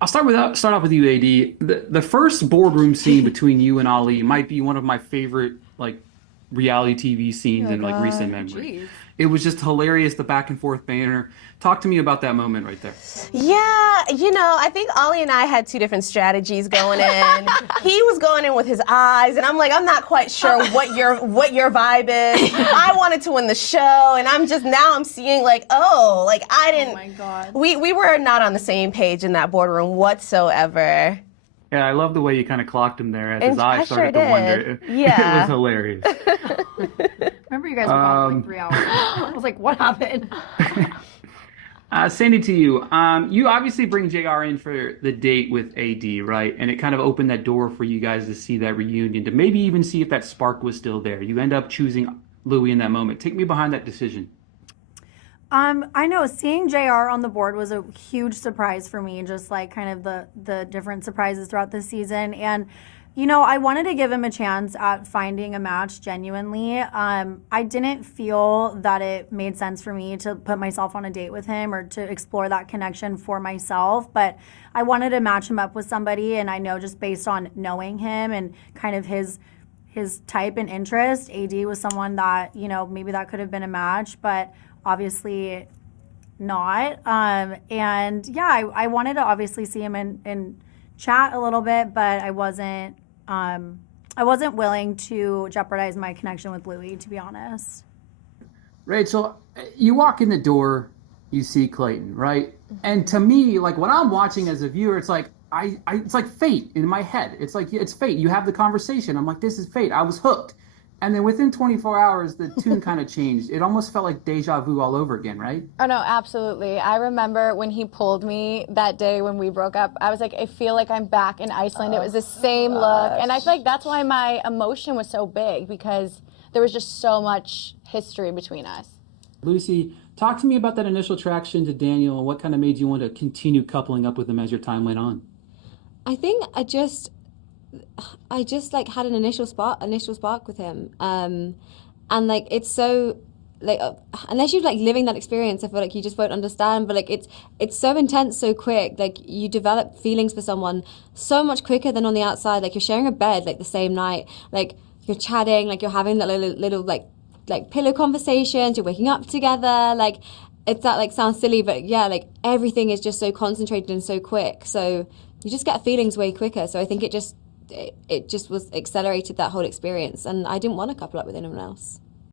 I'll start off with you, AD. The first boardroom scene between you and Ali might be one of my favorite like reality TV Oh scenes my in like recent God. memory. Jeez. It was just hilarious, the back and forth banter. Talk to me about that moment right there. Yeah, I think Ollie and I had two different strategies going in. He was going in with his eyes, and I'm like, I'm not quite sure what your vibe is. I wanted to win the show, and I'm seeing like, oh, like I Oh didn't. my God. We were not on the same page in that boardroom whatsoever. Yeah, I love the way you kind of clocked him there as his And I eyes sure started to wander. did. It was Yeah. hilarious. Remember you guys were gone for like 3 hours. I was like, what happened? Sandy, to you. You obviously bring JR in for the date with AD, right? And it kind of opened that door for you guys to see that reunion, to maybe even see if that spark was still there. You end up choosing Louis in that moment. Take me behind that decision. I know seeing JR on the board was a huge surprise for me, just like kind of the different surprises throughout the season. And, I wanted to give him a chance at finding a match genuinely. I didn't feel that it made sense for me to put myself on a date with him or to explore that connection for myself, but I wanted to match him up with somebody, and I know just based on knowing him and kind of his type and interest, AD was someone that, maybe that could have been a match, but obviously not. And yeah, I wanted to obviously see him in chat a little bit, but I wasn't willing to jeopardize my connection with Louis, to be honest. Rachel, you walk in the door, you see Clayton, right? And to me, like when I'm watching as a viewer, it's like it's like fate in my head. It's like it's fate. You have the conversation. I'm like, this is fate. I was hooked. And then within 24 hours, the tune kind of changed. It almost felt like deja vu all over again, right? Oh no, absolutely. I remember when he pulled me that day when we broke up, I was like, I feel like I'm back in Iceland. It was the same look. And I feel like that's why my emotion was so big, because there was just so much history between us. Lucy, talk to me about that initial attraction to Daniel and what kind of made you want to continue coupling up with him as your time went on. I think I just like had an initial spark with him, and like it's so like unless you're like living that experience, I feel like you just won't understand. But like it's so intense, so quick. Like you develop feelings for someone so much quicker than on the outside. Like you're sharing a bed like the same night, like you're chatting, like you're having that little like pillow conversations. You're waking up together, like. It's that like sounds silly, but yeah, like everything is just so concentrated and so quick. So you just get feelings way quicker. So I think it just was accelerated that whole experience, and I didn't want to couple up with anyone else.